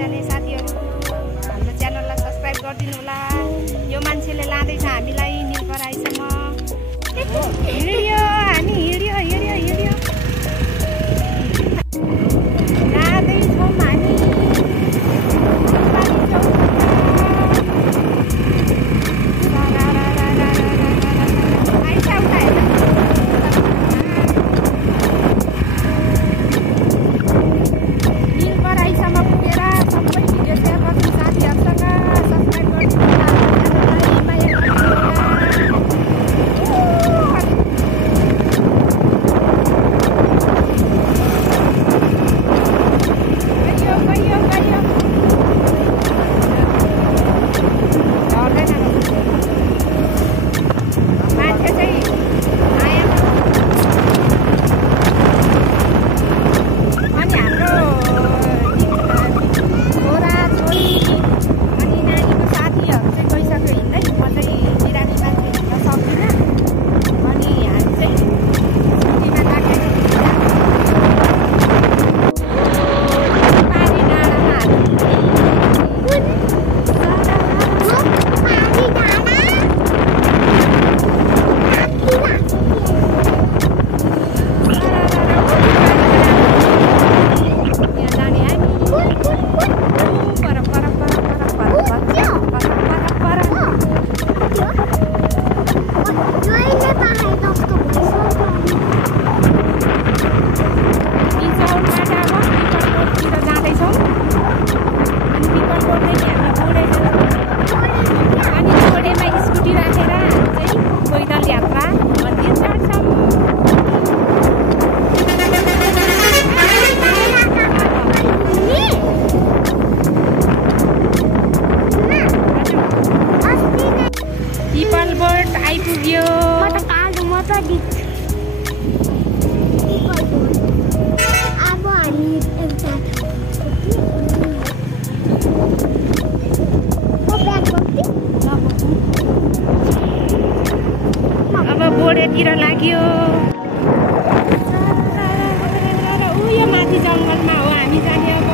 नजाने साथीहरू हाम्रो च्यानललाई सब्स्क्राइब गरिदिनु होला। यो मान्छेले लाँदैछ हामीलाई नीलपराईसम्म। हिँड्यो हामी हिँड्यो हिँड्यो हिँड्यो जाँदैछौँ हामी। अब बोडेतिर लाग्यो। यो माथि जङ्गलमा हो हामी जाने। अब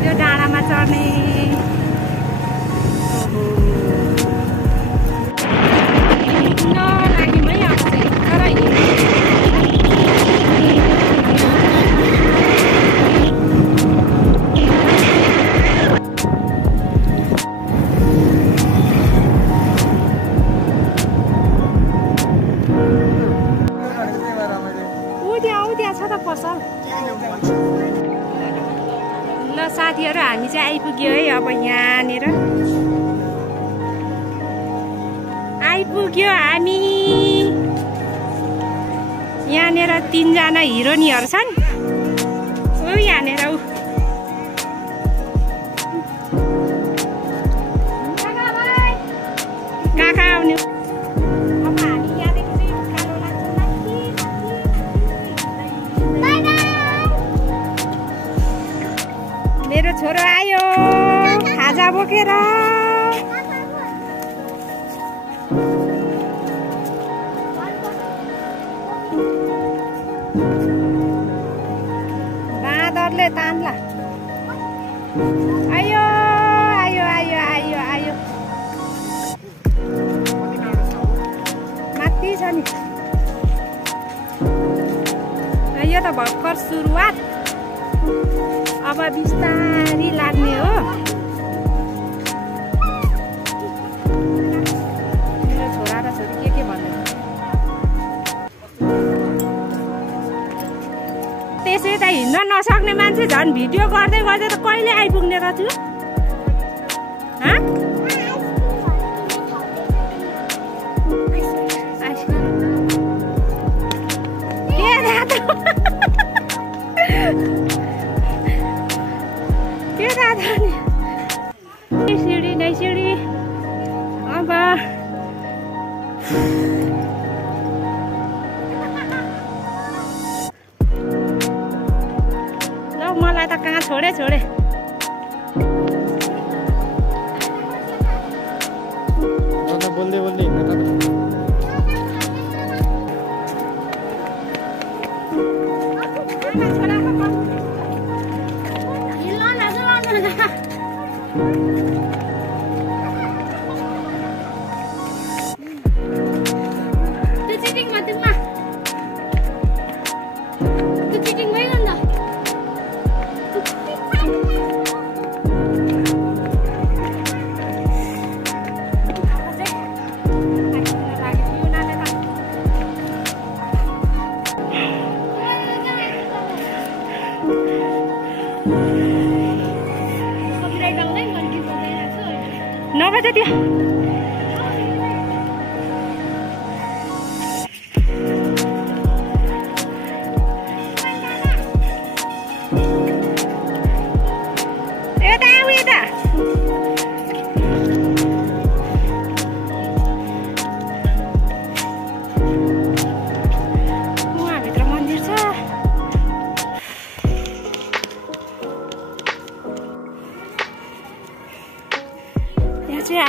त्यो डाँडामा चढ्ने। ल साथीहरू हामी चाहिँ आइपुग्यो है। अब यहाँनिर आइपुग्यो हामी। यहाँनिर 3 जना हिरोइनहरू छन्। यहाँनिर काका आउने। मेरो छोरो आयो खाजा बोकेर। बाँदरले तान्ला। आयो आयो आयो आयो आयो माथि छ नि। यो त भर्खर सुरुवात। अब बिस्तारी लाग्ने हो। मेरो छोरा र छोरी के भन्दैछ। त्यसै त हिँड्न नसक्ने मान्छे झन् भिडियो गर्दै गर्दै त कहिले आइपुग्ने रहेछ। सिडी नै सिडी। अब ल मलाई त कहाँ छोडे बोल्दै त्यो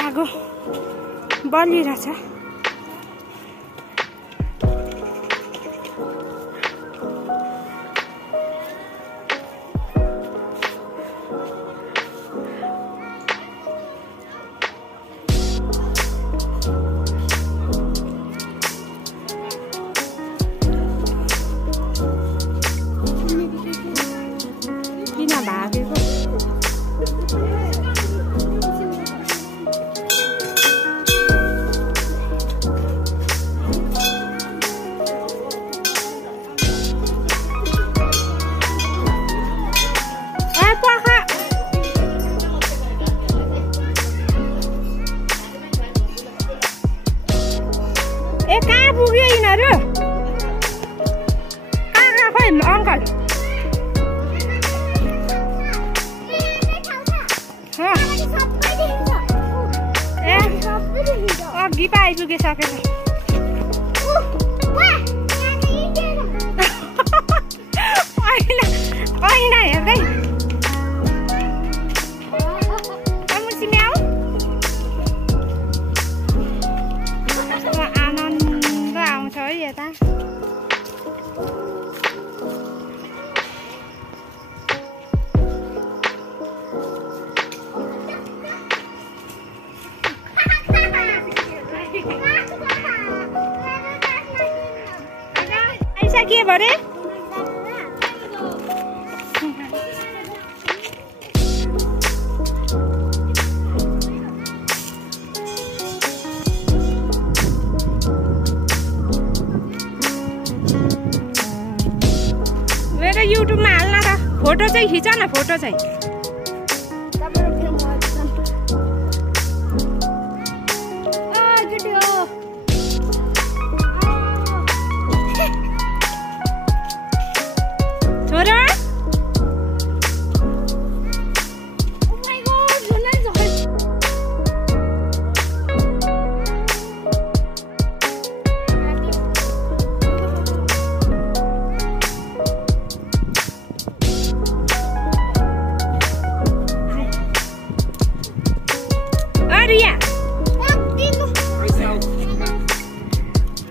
आगो बलिरहेछ किन भागेको अघि पो आइपुगिसकेछ ऐना हेर्दै आनन्द आउँछ है यता के भरे मेरो युट्युबमा हाल्न त फोटो चाहिँ खिच न फोटो चाहिँ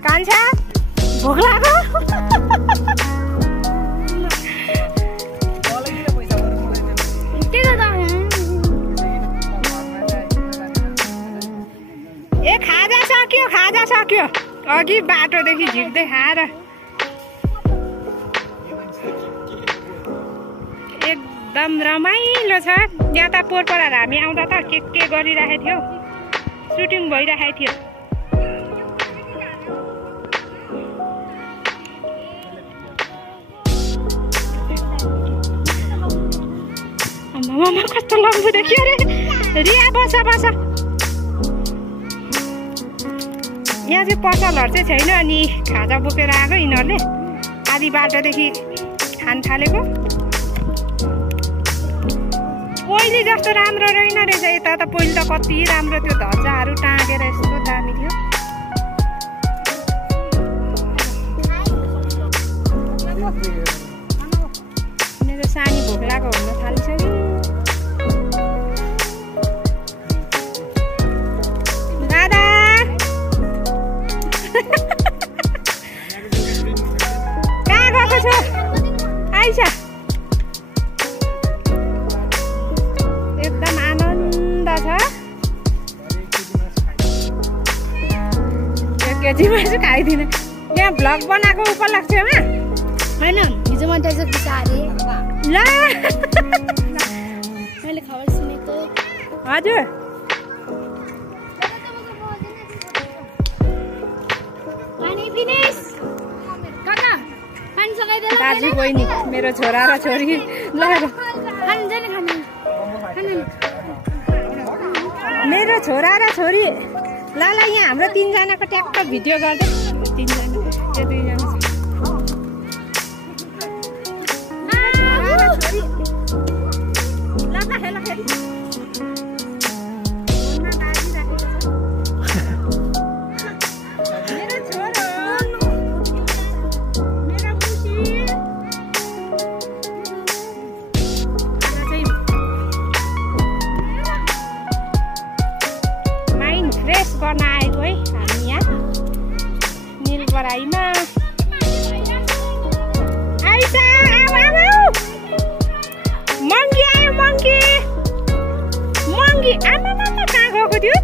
कान्छा भोक लाग्यो ए खाजा सक्यो अघि बाटोदेखि झिक्दै खाएर एकदम रमाइलो छ। यहाँ त पोहोर हामी आउँदा त के गरिरहेको थियो, सुटिङ भइरहेको थियो। आमा कस्तो लम्बु देखियो रे। रिया बस बस। यहाँ चाहिँ पसलहरू चाहिँ छैन, अनि खाजा बोकेर आएको यिनीहरूले आधी बाटोदेखि खान थालेको। पहिले जस्तो राम्रो रहेन रहेछ यता त। पहिले त कति राम्रो थियो, ध्वजाहरू टाँगेर यस्तो दामी थियो। मेरो सानी भोक लागेको हुन थालिसक्यो। दादा कहाँ गएको छ? आइछ। एकदम आनन्द छ। 1 केजी मासु खाइदिने। यहाँ भ्लग बनाएको उपलक्ष्यमा होइन, हिजो मैले चाहिँ बिसारे ल। मैले खबर सुनेको। हजुर पानी फिनिस। काका पानी सकाइदे ल। दाजु बहिनी मेरो छोरा र छोरी ल खान्छ नि, खानु मेरो छोरा र छोरी ल यहाँ हाम्रो 3 जनाको ट्याक्क भिडियो गर्दै 3 जना यो 2 जना गर्न आएको है हामी यहाँ निलपराईमा आइसा मङ्गी आयो मङ्गी आमा कहाँ गएको थियो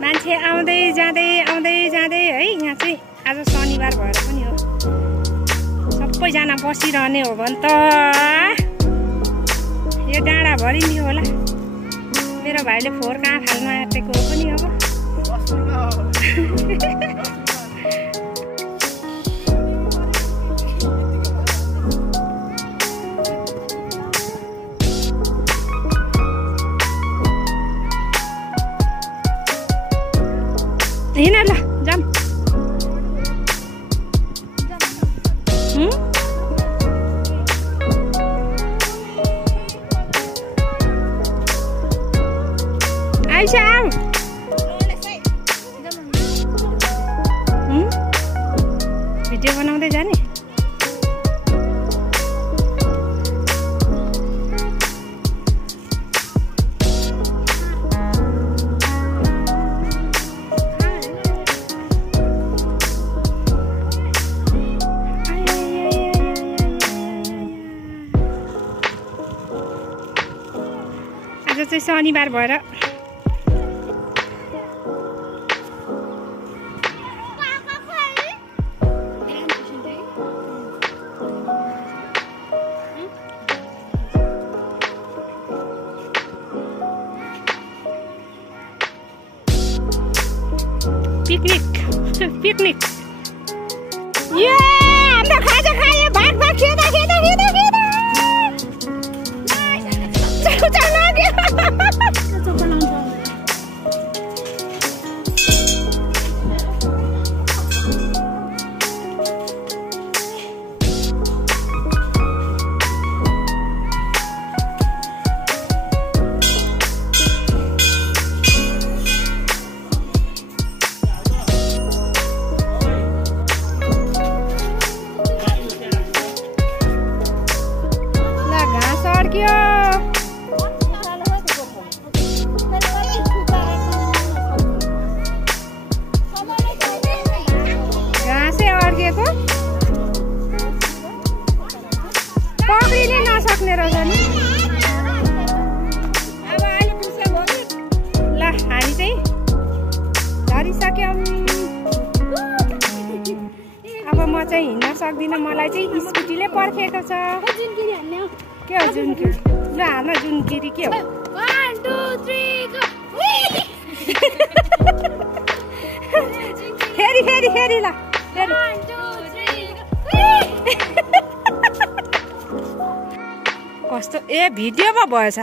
मान्छे आउँदै जाँदै है यहाँ चाहिँ आज शनिबार भएर पनि हो सबैजना बसिरहने हो भने त यो डाँडाभरि नि होला मेरो भाइले फोहोर कहाँ फाल्न आँटेको हो पनि अब हिँड ल जाम आइसा आऊ भिडियो बनाउँदै जाने आज चाहिँ शनिबार भएर पिकनिक ये हाम्रो खाजा खायो भाग खेदा घाँसै अड्किएको पक्रिनै नसक्ने रहेछ नि अब अहिले पुग्छ भयो ल हामी चाहिँ झरिसक्यौँ अब म चाहिँ हिँड्न सक्दिनँ मलाई चाहिँ स्कुटीले पर्खेको छ के हो जुनगिरी ल हाल्न जुनगिरी के हो 1 2 3 गो फेरि ल 1 2 3 कस्तो ए भिडियोमा भएछ